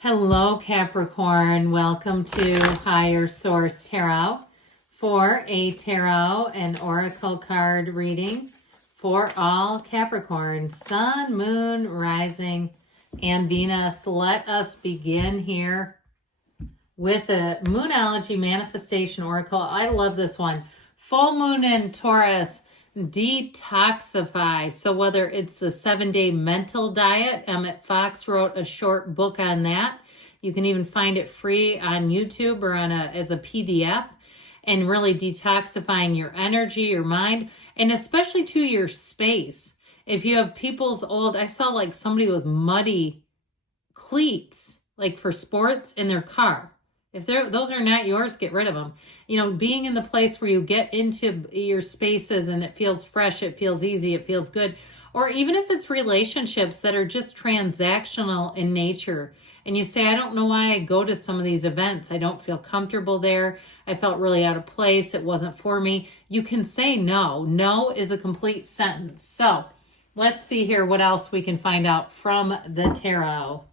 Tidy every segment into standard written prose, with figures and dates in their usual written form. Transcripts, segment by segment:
Hello, Capricorn. Welcome to Higher Source Tarot for a tarot and oracle card reading for all Capricorn, Sun, Moon, Rising, and Venus. Let us begin here with a Moonology Manifestation Oracle. I love this one. Full Moon in Taurus, detoxify. So whether it's the 7-day mental diet, Emmett Fox wrote a short book on that. You can even find it free on YouTube or as a PDF, and really detoxifying your energy, your mind, and especially to your space. If you have people's old, I saw like somebody with muddy cleats, like for sports in their car. If those are not yours, get rid of them. You know, being in the place where you get into your spaces and it feels fresh, it feels easy, it feels good. Or even if it's relationships that are just transactional in nature. And you say, I don't know why I go to some of these events. I don't feel comfortable there. I felt really out of place. It wasn't for me. You can say no. No is a complete sentence. So let's see here what else we can find out from the tarot.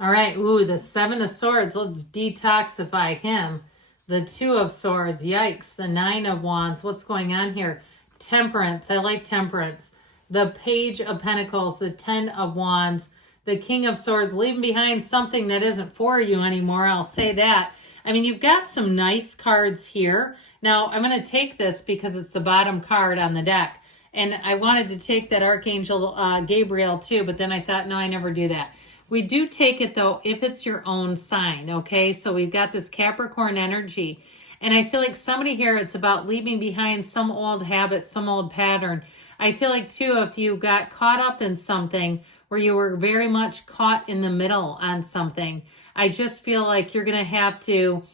All right, the 7 of Swords, let's detoxify him. The 2 of Swords, yikes. The 9 of Wands, what's going on here? Temperance, I like Temperance. The Page of Pentacles, the 10 of Wands, the King of Swords, leaving behind something that isn't for you anymore, I'll say that. I mean, you've got some nice cards here. Now, I'm going to take this because it's the bottom card on the deck. And I wanted to take that Archangel Gabriel too, but then I thought, no, I never do that. We do take it, though, if it's your own sign, okay? So we've got this Capricorn energy. And I feel like somebody here, it's about leaving behind some old habit, some old pattern. I feel like, too, if you got caught up in something where you were very much caught in the middle on something, I just feel like you're going to have to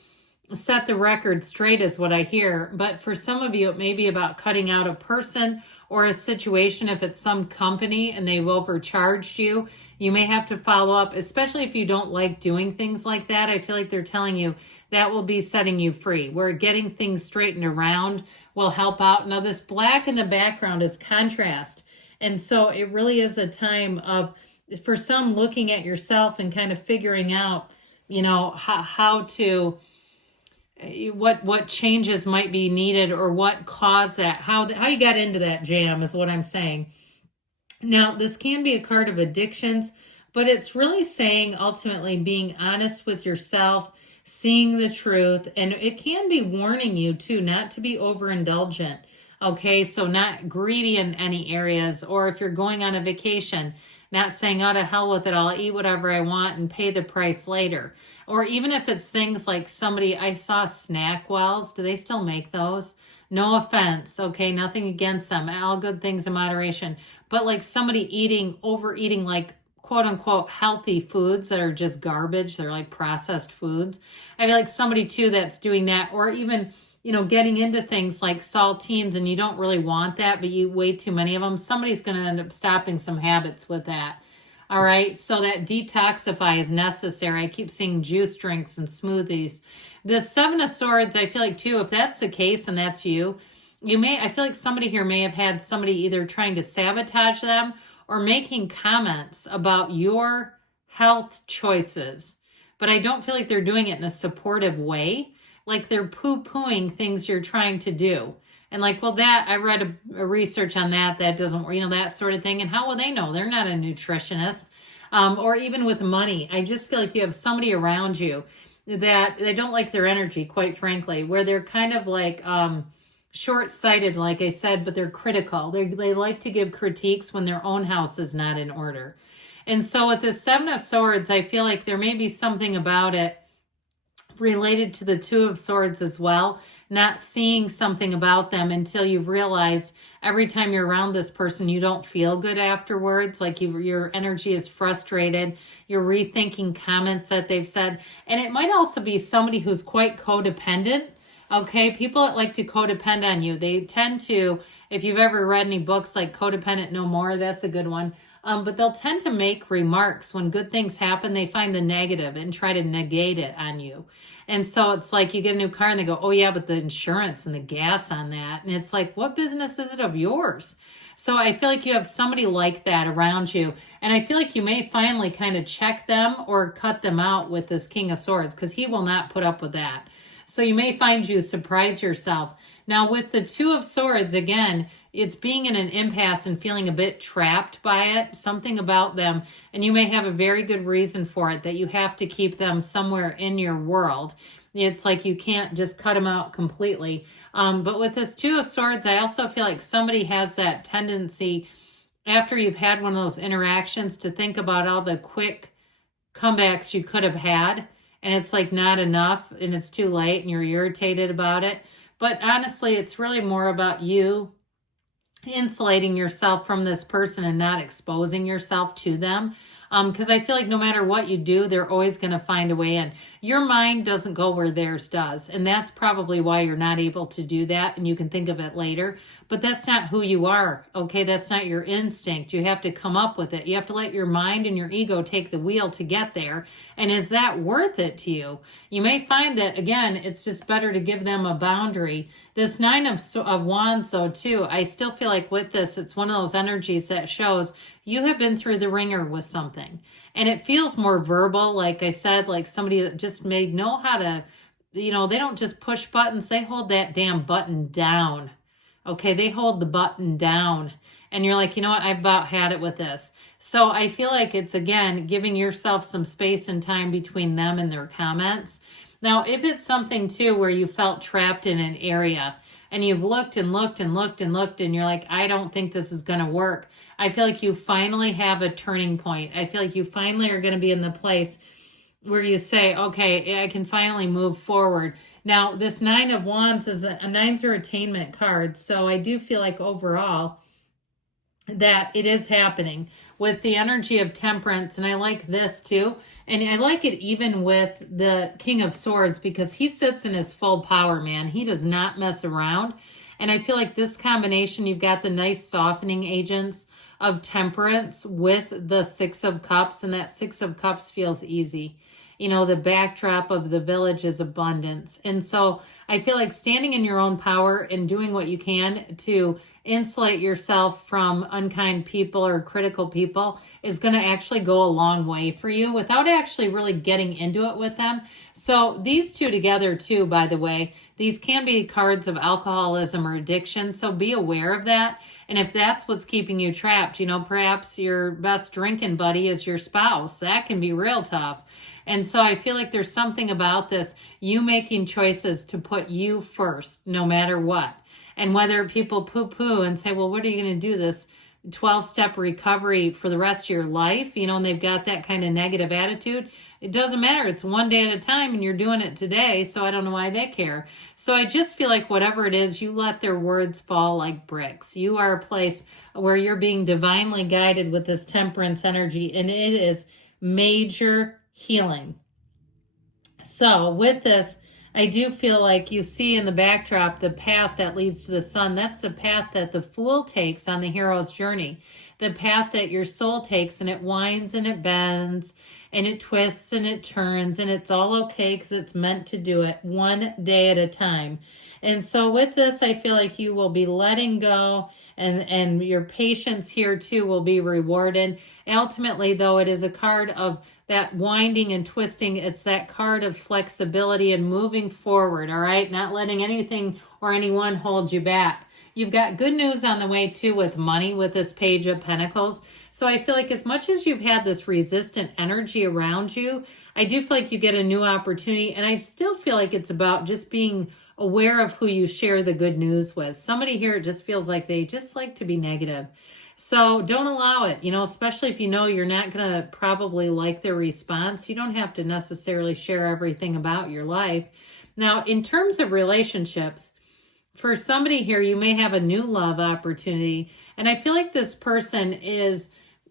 set the record straight is what I hear. But for some of you, it may be about cutting out a person or a situation. If it's some company and they've overcharged you, you may have to follow up, especially if you don't like doing things like that. I feel like they're telling you that will be setting you free, where getting things straightened around will help out. Now, this black in the background is contrast. And so it really is a time of, for some, looking at yourself and kind of figuring out, you know, how to, what changes might be needed or what caused that, how you got into that jam is what I'm saying. Now, this can be a card of addictions, but it's really saying ultimately being honest with yourself, seeing the truth, and it can be warning you too, not to be overindulgent. Okay, so not greedy in any areas, or if you're going on a vacation, not saying, oh, to hell with it, I'll eat whatever I want and pay the price later. Or even if it's things like somebody, I saw Snackwells. Do they still make those? No offense, okay? Nothing against them. All good things in moderation. But like somebody overeating like quote unquote healthy foods that are just garbage. They're like processed foods. I feel like somebody too that's doing that, or even, you know, getting into things like saltines and you don't really want that, but you eat way too many of them. Somebody's going to end up stopping some habits with that. All right. So that detoxify is necessary. I keep seeing juice drinks and smoothies. The 7 of Swords, I feel like too, if that's the case and that's you, I feel like somebody here may have had somebody either trying to sabotage them or making comments about your health choices. But I don't feel like they're doing it in a supportive way. Like they're poo-pooing things you're trying to do. And like, well, that I read a research on that doesn't, you know, that sort of thing. And how will they know? They're not a nutritionist. Or even with money, I just feel like you have somebody around you that they don't like their energy, quite frankly, where they're kind of like short-sighted, like I said, but they're critical. They like to give critiques when their own house is not in order. And so with the 7 of Swords, I feel like there may be something about it related to the 2 of Swords as well, not seeing something about them until you've realized every time you're around this person, you don't feel good afterwards. Like your energy is frustrated. You're rethinking comments that they've said. And it might also be somebody who's quite codependent. Okay, people that like to codepend on you, they tend to If you've ever read any books like Codependent No More, that's a good one. But they'll tend to make remarks when good things happen. They find the negative and try to negate it on you. And so it's like you get a new car and they go, oh yeah, but the insurance and the gas on that. And it's like, what business is it of yours? So I feel like you have somebody like that around you. And I feel like you may finally kind of check them or cut them out with this King of Swords, because he will not put up with that. So you may find you surprise yourself. Now with the Two of Swords, again, it's being in an impasse and feeling a bit trapped by it, something about them. And you may have a very good reason for it, that you have to keep them somewhere in your world. It's like you can't just cut them out completely. But with this Two of Swords, I also feel like somebody has that tendency, after you've had one of those interactions, to think about all the quick comebacks you could have had. And it's like not enough and it's too late and you're irritated about it. But honestly, it's really more about you insulating yourself from this person and not exposing yourself to them. Because I feel like no matter what you do, they're always going to find a way in. Your mind doesn't go where theirs does. And that's probably why you're not able to do that. And you can think of it later. But that's not who you are. Okay, that's not your instinct. You have to come up with it. You have to let your mind and your ego take the wheel to get there. And is that worth it to you? You may find that, again, it's just better to give them a boundary. This Nine of Wands, though, too, I still feel like with this, it's one of those energies that shows you have been through the ringer with something. And it feels more verbal, like I said, like somebody that just may know how to, they don't just push buttons. They hold that damn button down. Okay, they hold the button down. And you're like, you know what, I've about had it with this. So I feel like it's, again, giving yourself some space and time between them and their comments. Now, if it's something, too, where you felt trapped in an area and you've looked and looked and looked and looked and you're like, I don't think this is going to work. I feel like you finally have a turning point. I feel like you finally are going to be in the place where you say, okay, I can finally move forward. Now, this Nine of Wands is a nine through attainment card. So I do feel like overall that it is happening with the energy of Temperance. And I like this too. And I like it even with the King of Swords, because he sits in his full power, man. He does not mess around. And I feel like this combination, you've got the nice softening agents of Temperance with the Six of Cups. And that Six of Cups feels easy. The backdrop of the village is abundance. And so I feel like standing in your own power and doing what you can to insulate yourself from unkind people or critical people is going to actually go a long way for you without actually really getting into it with them. So these two together too, by the way, these can be cards of alcoholism or addiction. So be aware of that. And if that's what's keeping you trapped, perhaps your best drinking buddy is your spouse. That can be real tough. And so I feel like there's something about this, you making choices to put you first, no matter what. And whether people poo-poo and say, well, what are you going to do, this 12-step recovery for the rest of your life? And they've got that kind of negative attitude. It doesn't matter. It's one day at a time and you're doing it today. So I don't know why they care. So I just feel like whatever it is, you let their words fall like bricks. You are a place where you're being divinely guided with this Temperance energy. And it is major healing. So with this, I do feel like you see in the backdrop the path that leads to the sun. That's the path that the Fool takes on the hero's journey. The path that your soul takes, and it winds and it bends and it twists and it turns, and it's all okay because it's meant to do it one day at a time. And so with this, I feel like you will be letting go, and your patience here too will be rewarded. Ultimately, though, it is a card of that winding and twisting. It's that card of flexibility and moving forward, all right? Not letting anything or anyone hold you back. You've got good news on the way too with money with this Page of Pentacles. So I feel like as much as you've had this resistant energy around you, I do feel like you get a new opportunity. And I still feel like it's about just being aware of who you share the good news with. Somebody here, it just feels like they just like to be negative. So don't allow it, especially if you're not going to probably like their response. You don't have to necessarily share everything about your life. Now, in terms of relationships, for somebody here, you may have a new love opportunity. And I feel like this person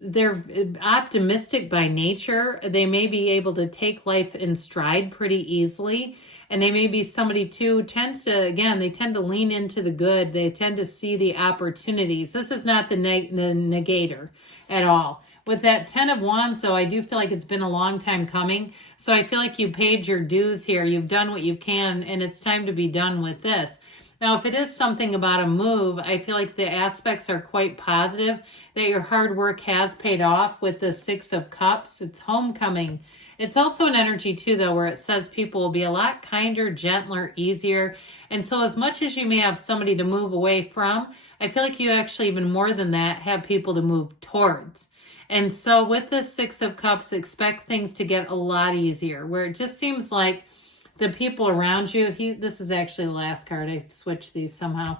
they're optimistic by nature. They may be able to take life in stride pretty easily. And they may be somebody too, tends to, again, they tend to lean into the good. They tend to see the opportunities. This is not the negator at all. With that 10 of Wands, though, I do feel like it's been a long time coming. So I feel like you paid your dues here. You've done what you can, and it's time to be done with this. Now, if it is something about a move, I feel like the aspects are quite positive, that your hard work has paid off with the 6 of Cups. It's homecoming. It's also an energy, too, though, where it says people will be a lot kinder, gentler, easier. And so as much as you may have somebody to move away from, I feel like you actually, even more than that, have people to move towards. And so with the 6 of Cups, expect things to get a lot easier, where it just seems like the people around you, this is actually the last card, I switched these somehow,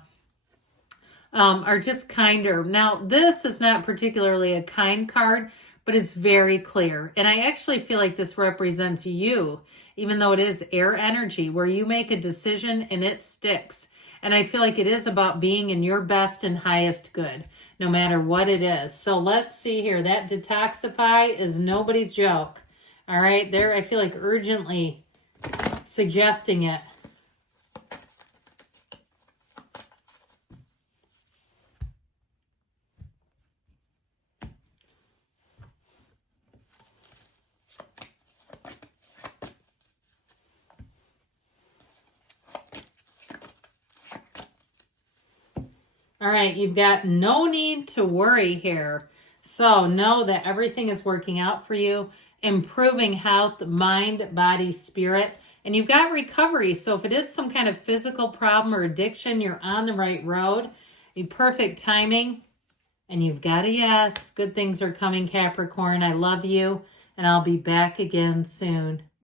are just kinder. Now, this is not particularly a kind card, but it's very clear. And I actually feel like this represents you, even though it is air energy, where you make a decision and it sticks. And I feel like it is about being in your best and highest good, no matter what it is. So let's see here. That detoxify is nobody's joke. All right, there I feel like urgently suggesting it. All right, you've got no need to worry here. So know that everything is working out for you, improving health, mind, body, spirit. And you've got recovery. So if it is some kind of physical problem or addiction, you're on the right road. Perfect timing. And you've got a yes. Good things are coming, Capricorn. I love you. And I'll be back again soon.